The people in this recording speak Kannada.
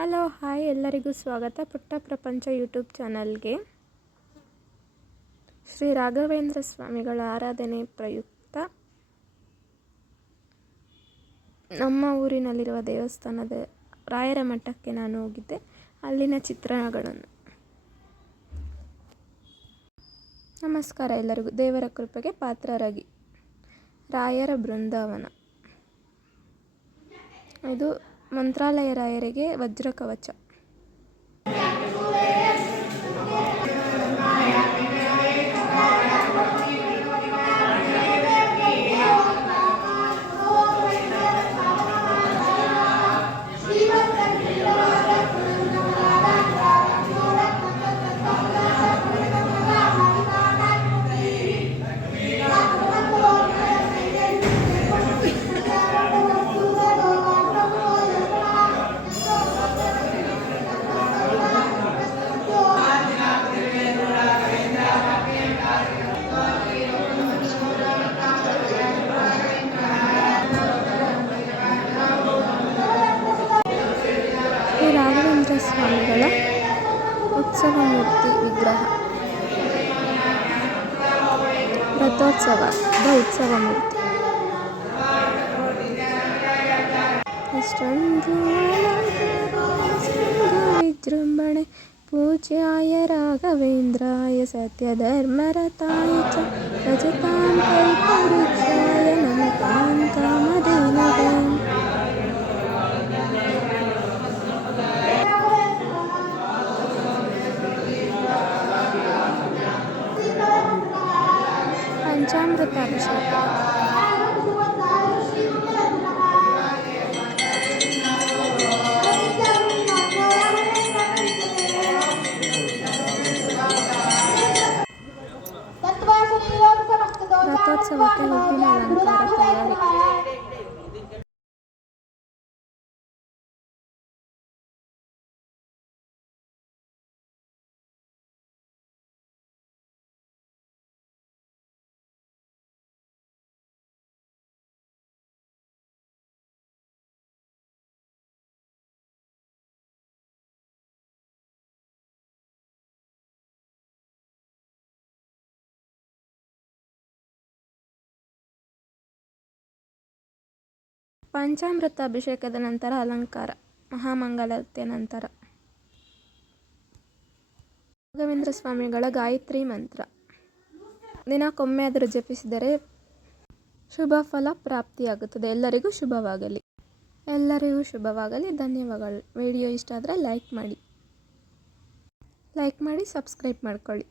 ಹಲೋ, ಹಾಯ್ ಎಲ್ಲರಿಗೂ ಸ್ವಾಗತ ಪುಟ್ಟ ಪ್ರಪಂಚ ಯೂಟ್ಯೂಬ್ ಚಾನಲ್ಗೆ. ಶ್ರೀ ರಾಘವೇಂದ್ರ ಸ್ವಾಮಿಗಳ ಆರಾಧನೆ ಪ್ರಯುಕ್ತ. ನಮ್ಮ ಊರಿನಲ್ಲಿರುವ ದೇವಸ್ಥಾನದ ರಾಯರ ಮಠಕ್ಕೆ ನಾನು ಹೋಗಿದ್ದೆ. ಅಲ್ಲಿನ ಚಿತ್ರಣಗಳನ್ನು. ನಮಸ್ಕಾರ ಎಲ್ಲರಿಗೂ. ದೇವರ ಕೃಪೆಗೆ ಪಾತ್ರರಾಗಿ. ರಾಯರ ಬೃಂದಾವನ. ಇದು ಮಂತ್ರಾಲಯ ರಾಯರಿಗೆ ವಜ್ರ ಸ್ವಾಮಿಗಳ ಉತ್ಸವ ಮೂರ್ತಿ ವಿಗ್ರಹ ರಥೋತ್ಸವದ ಉತ್ಸವ ಮೂರ್ತಿ ಇಷ್ಟೊಂದು ವಿಜೃಂಭಣೆ ಪೂಜ್ಯಾಯ ರಾಘವೇಂದ್ರಾಯ ಸತ್ಯಧರ್ಮರತಾಯ ಚ ಭಜತಾಂ ಕಲ್ಪವೃಕ್ಷಾಯ De karakteristiek. Dat was het. Dat was het. Dat was het. ಪಂಚಾಮೃತ ಅಭಿಷೇಕದ ನಂತರ ಅಲಂಕಾರ ಮಹಾಮಂಗಳತೆ ನಂತರ. ರಾಘವೇಂದ್ರ ಸ್ವಾಮಿಗಳ ಗಾಯತ್ರಿ ಮಂತ್ರ. ದಿನಕ್ಕೊಮ್ಮೆ ಆದರೂ ಜಪಿಸಿದರೆ ಶುಭ ಫಲ ಪ್ರಾಪ್ತಿಯಾಗುತ್ತದೆ. ಎಲ್ಲರಿಗೂ ಶುಭವಾಗಲಿ. ಎಲ್ಲರಿಗೂ ಶುಭವಾಗಲಿ. ಧನ್ಯವಾದಗಳು. ವಿಡಿಯೋ ಇಷ್ಟ ಆದರೆ ಲೈಕ್ ಮಾಡಿ. ಲೈಕ್ ಮಾಡಿ, ಸಬ್ಸ್ಕ್ರೈಬ್ ಮಾಡ್ಕೊಳ್ಳಿ.